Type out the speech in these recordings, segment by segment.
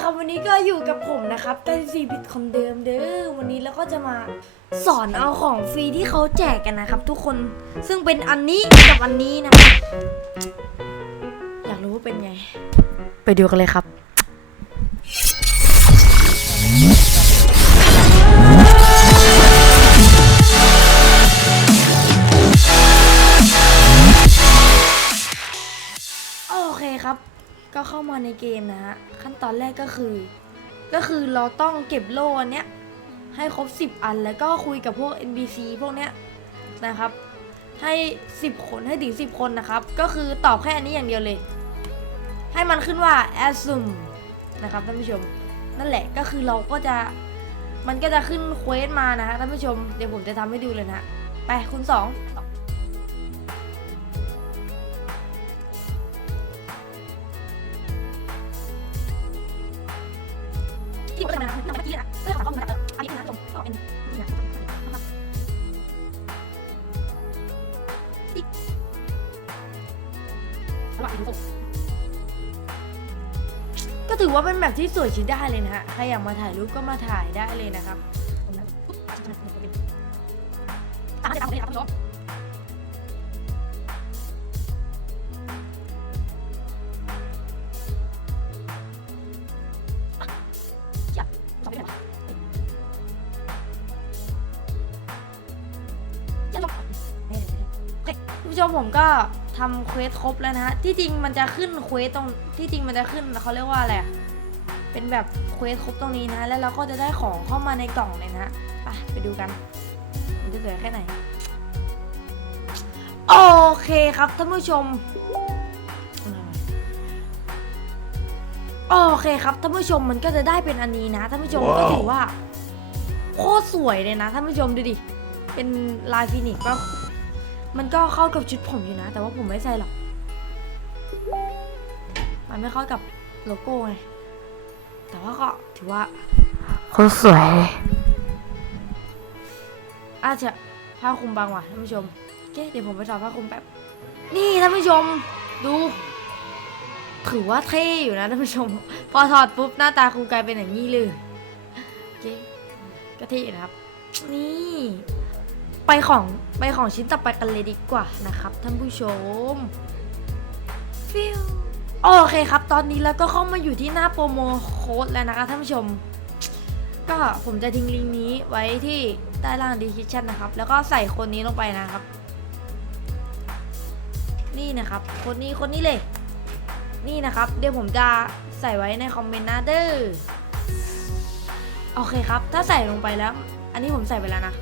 ครับวันนี้ก็อยู่กับผมนะครับเป็นซีบิทคนเดิมเด้อวันนี้แล้วก็จะมาสอนเอาของฟรีที่เขาแจกกันนะครับ ทุกคนซึ่งเป็นอันนี้กับอันนี้นะครับอยากรู้ว่าเป็นไง ไปดูกันเลยครับามาในเกมนะฮะขั้นตอนแรกก็คือ ก็คือเราต้องเก็บโล่อันเนี้ยให้ครบ 10 อันแล้วก็คุยกับพวก NBC พวกเนี้ยนะครับ ให้ 10 คนให้ถึง 10 คนนะครับ ก็คือตอบแค่อันนี้อย่างเดียวเลย ให้มันขึ้นว่า assume นะครับท่านผู้ชม นั่นแหละก็คือเราก็จะมันก็จะขึ้นเควสมานะฮะท่านผู้ชมเดี๋ยวผมจะทำให้ดูเลยนะไปคุณ2 ที่ผมจะมาทำเมื่อกี้นะเพื่อขอข้อมูลจากอันนี้นะชมก็เป็นนี่นะก็ถือว่าเป็นแบบที่สวยชิ้นได้เลยนะฮะ ใครอยากมาถ่ายรูปก็มาถ่ายได้เลยนะครับตามมาเลยครับคุณผู้ชม ผู้ชมผมก็ทำเควสครบแล้วนะฮะที่จริงมันจะขึ้นเควสตรงที่จริงมันจะขึ้นเขาเรียกว่าอะไรอะเป็นแบบเควสครบตรงนี้นะแล้วเราก็จะได้ของเข้ามาในกล่องเลยนะฮะไปไปดูกัน มันจะสวยแค่ไหน โอเคครับท่านผู้ชมโอเคครับท่านผู้ชมมันก็จะได้เป็นอันนี้นะท่านผู้ชมก็ถือว่าโคตรสวยเลยนะท่านผู้ชมดูดิเป็นลายฟินิกซ์ก็ มันก็เข้ากับชุดผมอยู่นะ แต่ว่าผมไม่ใส่หรอก มันไม่เข้ากับโลโก้ไง แต่ว่าก็ถือว่าคตรสวยอาจจะผ้าคลุมบางว่ะท่านผู้ชมโอเคเดี๋ยวผมไปถอดผ้าคลุมแป๊บ นี่ท่านผู้ชมดู ถือว่าเท่อยู่นะท่านผู้ชม พอถอดปุ๊บหน้าตาครูกลายเป็นอย่างนี้เลยโอเคก็เท่นะครับ นี่ ไปของไปของชิ้นต่อไปกันเลยดีกว่านะครับท่านผู้ชมฟิวโอเคครับ ตอนนี้แล้วก็เข้ามาอยู่ที่หน้าโปรโมโค้ดแล้วนะคะท่านผู้ชม ก็ผมจะทิ้งลิงก์นี้ไว้ที่ใต้ล่างดีคิชั่นนะครับ แล้วก็ใส่คนนี้ลงไปนะครับ นี่นะครับ คนนี้คนนี้เลย นี่นะครับ เดี๋ยวผมจะใส่ไว้ในคอมเมนต์นะเด้อโอเคครับ ถ้าใส่ลงไปแล้ว อันนี้ผมใส่ไปแล้วนะ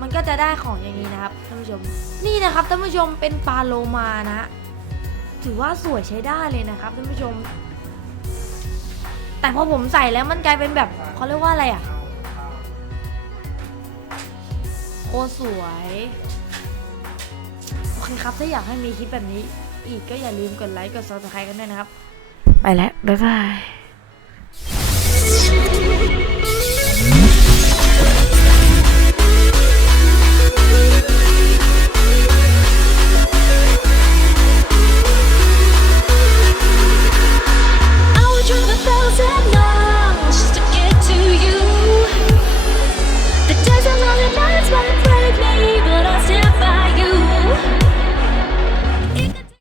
มันก็จะได้ของอย่างนี้นะครับท่านผู้ชม นี่นะครับท่านผู้ชมเป็นปลาโลมานะถือว่าสวยใช้ได้เลยนะครับท่านผู้ชม แต่พอผมใส่แล้วมันกลายเป็นแบบเขาเรียกว่าอะไรอะโคสวยโอเคครับถ้าอยากให้มีคลิปแบบนี้ อีกก็อย่าลืมกดไลค์กด subscribe กันด้วยนะครับ ไปแล้ว บ๊ายบาย